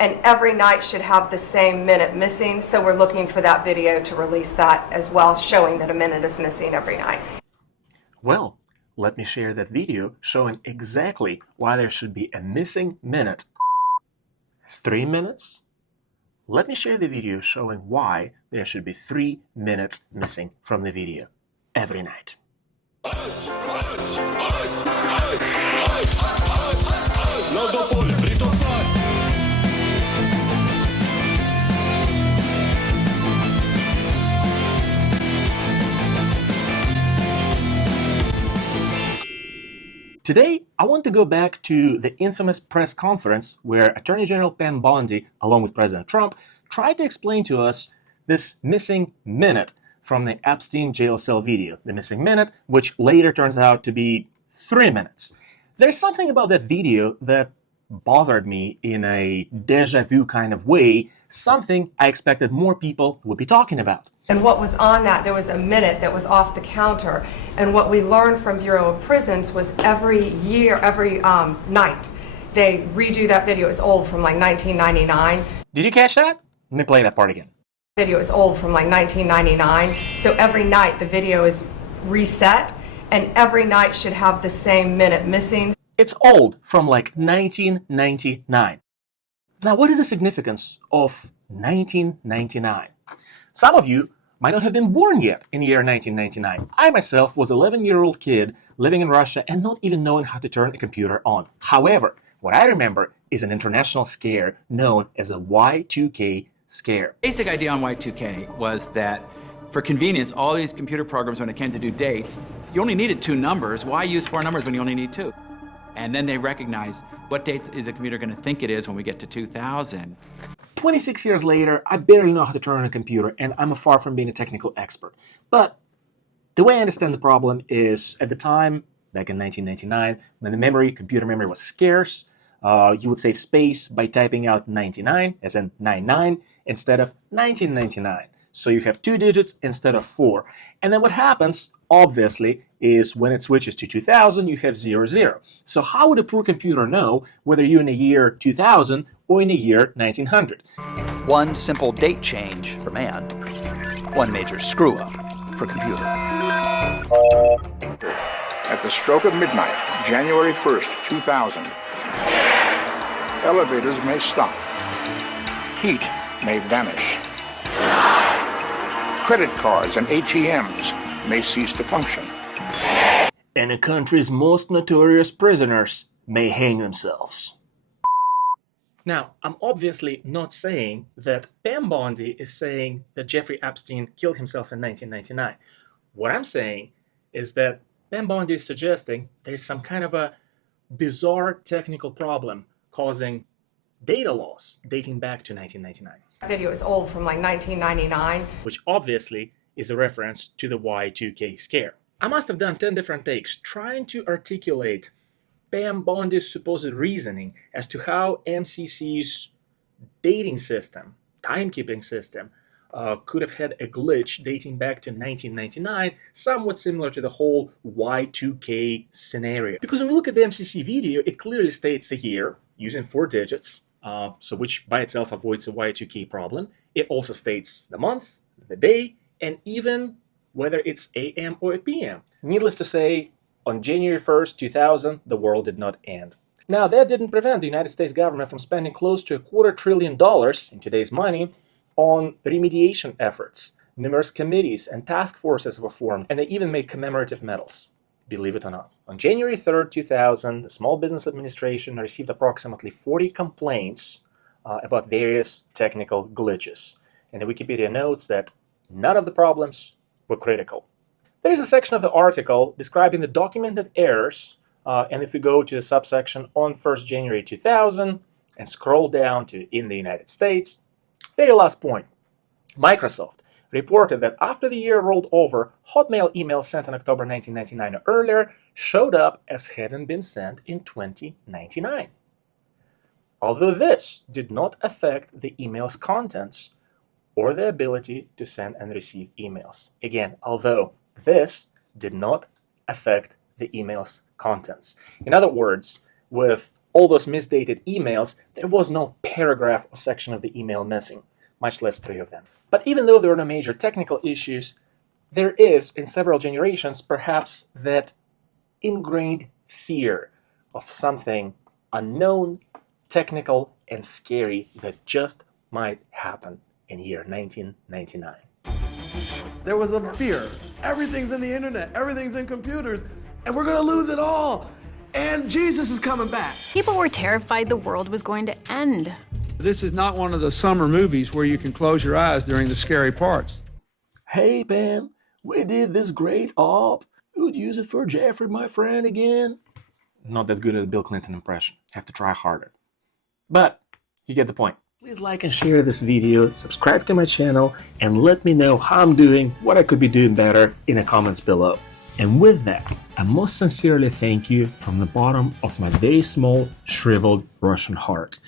and every night should have the same minute missing. So we're looking for that video to release that as well, showing that a minute is missing every night. Well, let me share that video showing exactly why there should be a missing minute. It's 3 minutes. Let me share the video showing why there should be 3 minutes missing from the video every night. Today, I want to go back to the infamous press conference where Attorney General Pam Bondi, along with President Trump, tried to explain to us this missing minute from the Epstein jail cell video. The missing minute, which later turns out to be 3 minutes. There's something about that video that bothered me in a deja vu kind of way, something I expected more people would be talking about. And what was on that, there was a minute that was off the counter. And what we learned from Bureau of Prisons was every year, every night, they redo that video. It's old, from like 1999. Did you catch that? Let me play that part again. Video is old, from like 1999. So every night the video is reset, and every night should have the same minute missing. It's old, from like 1999. Now, what is the significance of 1999? Some of you might not have been born yet in the year 1999. I myself was an 11-year-old kid living in Russia and not even knowing how to turn a computer on. However, what I remember is an international scare known as a Y2K scare. Basic idea on Y2K was that for convenience, all these computer programs, when it came to do dates, you only needed 2 numbers. Why use 4 numbers when you only need 2? And then they recognized, what date is a computer going to think it is when we get to 2000? 26 years later, I barely know how to turn on a computer, and I'm far from being a technical expert. But the way I understand the problem is, at the time, back in 1999, when the computer memory was scarce, you would save space by typing out 99, as in 99, instead of 1999. So you have 2 digits instead of 4. And then what happens, obviously, is when it switches to 2000, you have 00. So how would a poor computer know whether you're in the year 2000 or in the year 1900? One simple date change for man, one major screw-up for computer. At the stroke of midnight, January 1st, 2000, elevators may stop. Heat may vanish. Credit cards and ATMs may cease to function. And the country's most notorious prisoners may hang themselves. Now, I'm obviously not saying that Pam Bondi is saying that Jeffrey Epstein killed himself in 1999. What I'm saying is that Pam Bondi is suggesting there's some kind of a bizarre technical problem causing data loss dating back to 1999. That video is old, from like 1999. Which obviously is a reference to the Y2K scare. I must have done 10 different takes trying to articulate Pam Bondi's supposed reasoning as to how MCC's dating system, timekeeping system, could have had a glitch dating back to 1999, somewhat similar to the whole Y2K scenario. Because when we look at the MCC video, it clearly states a year using 4 digits, so which by itself avoids the Y2K problem. It also states the month, the day, and even whether it's AM or PM. Needless to say, on January 1st, 2000, the world did not end. Now, that didn't prevent the United States government from spending close to $250 billion in today's money on remediation efforts. Numerous committees and task forces were formed, and they even made commemorative medals, believe it or not. On January 3rd, 2000, the Small Business Administration received approximately 40 complaints about various technical glitches. And the Wikipedia notes that none of the problems were critical. There is a section of the article describing the documented errors, and if we go to the subsection on 1st January 2000 and scroll down to in the United States, very last point, Microsoft reported that after the year rolled over, Hotmail emails sent in October 1999 or earlier showed up as having been sent in 2099. Although this did not affect the email's contents or the ability to send and receive emails. Again, although this did not affect the email's contents. In other words, with all those misdated emails, there was no paragraph or section of the email missing, much less 3 of them. But even though there were no major technical issues, there is, in several generations, perhaps that ingrained fear of something unknown, technical, and scary that just might happen in year 1999. There was a fear. Everything's in the internet, everything's in computers, and we're gonna lose it all. And Jesus is coming back. People were terrified the world was going to end. This is not one of the summer movies where you can close your eyes during the scary parts. Hey, Pam, we did this great op. You'd use it for Jeffrey, my friend, again. Not that good at a Bill Clinton impression. Have to try harder. But you get the point. Please like and share this video, subscribe to my channel, and let me know how I'm doing, what I could be doing better in the comments below. And with that, I most sincerely thank you from the bottom of my very small, shriveled Russian heart.